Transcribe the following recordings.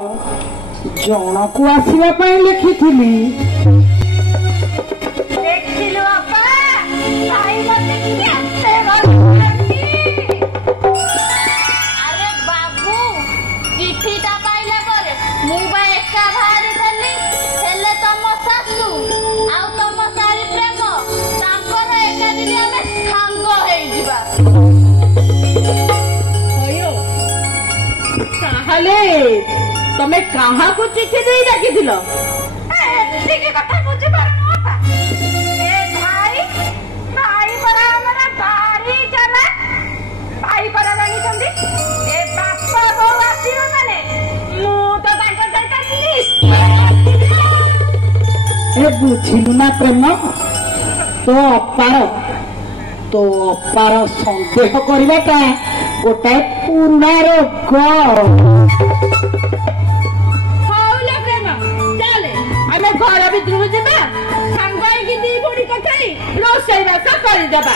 ଜଣକୁ ଆସିବା ପାଇଁ ଲେଖିଥିଲି। ଦେଖିଲୁ ବାପା, ଭାଇ ମତେ କେତେ କରୁଛନ୍ତି। ଆରେ ବାବୁ, ଚିଠିଟା ପାଇଲା ପରେ ମୁଁ ବା ଏକା ବାହାରିଥିଲି, ହେଲେ ତମ ଶାଶୁ ଆଉ ତମ ଶାଳୀ ପ୍ରେମ ତାଙ୍କର ଏକାଦିନ ଆମେ ସାଙ୍ଗ ହେଇଯିବା। ତାହେଲେ ତମେ କାହାକୁ ଚିଠି ଦେଇ ଡାକିଥିଲ? ଏତିକି କଥା ବୁଝିପାରୁନୁ ବାପା? ଏ ଭାଇ ପରା ଆମର ଭାରି ଚାଲାକ। ଭାଇ ପରା ଜାଣିଛନ୍ତି, ଏ ବାପା ବୋଉ ଆସିବ ମାନେ ମୁଁ ତ ତାଙ୍କ ସହିତ ଏ ବୁଝିଲୁ ନା ପ୍ରେମ, ତୋ ଅପାର ସନ୍ଦେହ କରିବାଟା ଗୋଟାଏ ପୁରୁଣା ରୋଗ। ଘର ଭିତରକୁ ଯିବା, ସାଙ୍ଗ ହେଇକି ଦି ବୁଢୀ କଥା ରୋଷେଇ ବାସ କରିଦେବା।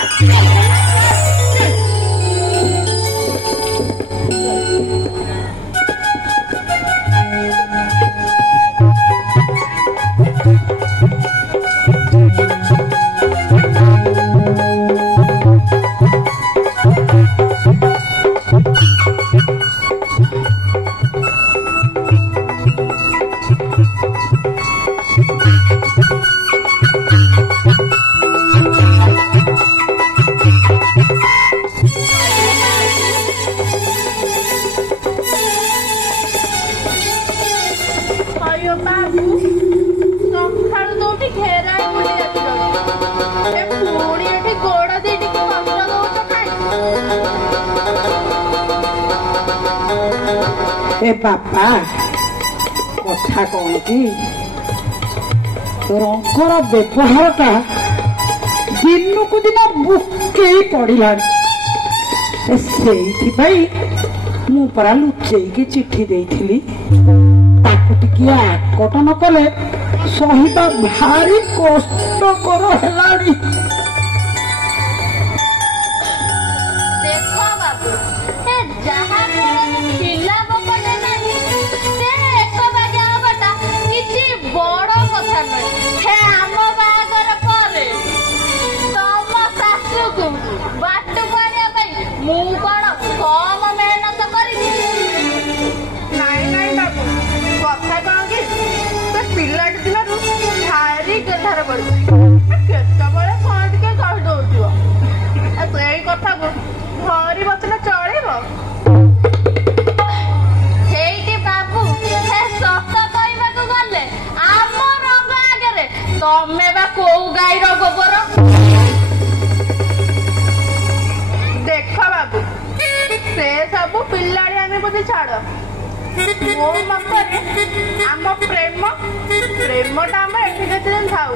ଏ ବାପା, କଥା କଣ କି, ରଙ୍ଗର ବ୍ୟବହାରଟା ଦିନକୁ ଦିନ ବୁକେଇ ପଡିଲାଣି। ସେଇଥିପାଇଁ ମୁଁ ପରା ଲୁଚେଇକି ଚିଠି ଦେଇଥିଲି। ତାକୁ ଟିକେ ଆକଟ ନ କଲେ ସହିବା ଭାରି କଷ୍ଟକର ହେଲାଣି। ମୁଁ କଣ କମ ମେହନତ କରିବି? ନାଇଁ ବାବୁ, କଥା କଣ କି, ସେ ପିଲାଟି ଦିନରୁ ଭାରି ଗେଧାର ପଡୁଛି। କେତେବେଳେ କଣ ଟିକେ କହିଦଉଥିବ। ସେଇ କଥାକୁ ଧରି ବସିଲେ ଚଳିବ? ସେଇଠି ବାବୁ, ସତ କହିବାକୁ ଗଲେ ଆମ ରଙ୍ଗ ଆଗରେ ତମେ ବା କୋଉ ଗାଈର ଗୋବର। ଦେଖ ବାବୁ, ସେ ସବୁ ପିଲାଳି ଆମେ ବୋଧେ ଛାଡ। ମୋ ମତରେ ଆମ ପ୍ରେମଟା ଆମ ଏଠି କେତେ ଦିନ ଥାଉ।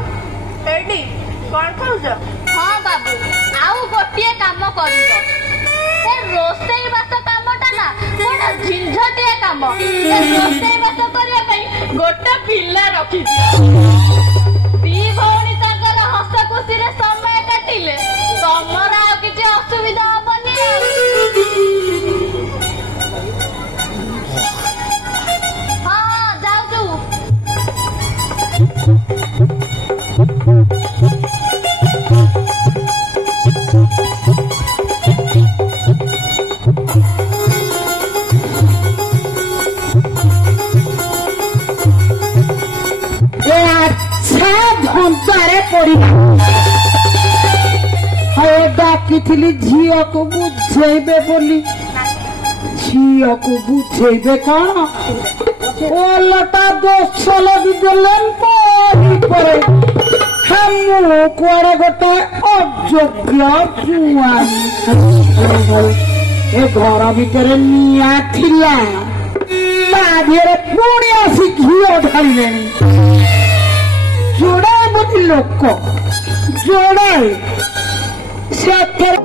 ଏଇଠି କଣ କହୁଛ? ହଁ ବାବୁ, ଆଉ ଗୋଟିଏ କାମ କରିବ। ସେ ରୋଷେଇ ବାସ କାମଟା ନା କଣ ଝିଞ୍ଝଟିଆ କାମ। ରୋଷେଇ ବାସ କରିବା ପାଇଁ ଗୋଟେ ପିଲା ରଖିଛି। ଦି ଭଉଣୀ ତାଙ୍କର ହସ ଖୁସିରେ ସମୟ କାଟିଲେ ତମର ଆଉ କିଛି ଅସୁବିଧା ହବନି। ହଁ ଯାଉଛୁ। ଧନ୍ଦାରେ ପଡିଲା। ଡାକିଥିଲି ଝିଅକୁ ବୁଝେଇବେ ବୋଲି। ଝିଅକୁ ବୁଝେଇବେ କଣ, ଓଲଟା ଦୋଷ ଲଗିଦେଲେ ପରେ। ମୁଁ କୁଆଡେ ଗୋଟେ ଅଯୋଗ୍ୟ ଜୁଆନି। ଏ ଘର ଭିତରେ ନିଆଁ ଥିଲା, ତା ଦେହରେ ପୁଣି ଆସି ଘିଅ ଢାଳିଲେଣି। ଯୋଡ଼ାଏ ବୋଲି ଲୋକ, ଯୋଡ଼ାଏ ସେଥିରେ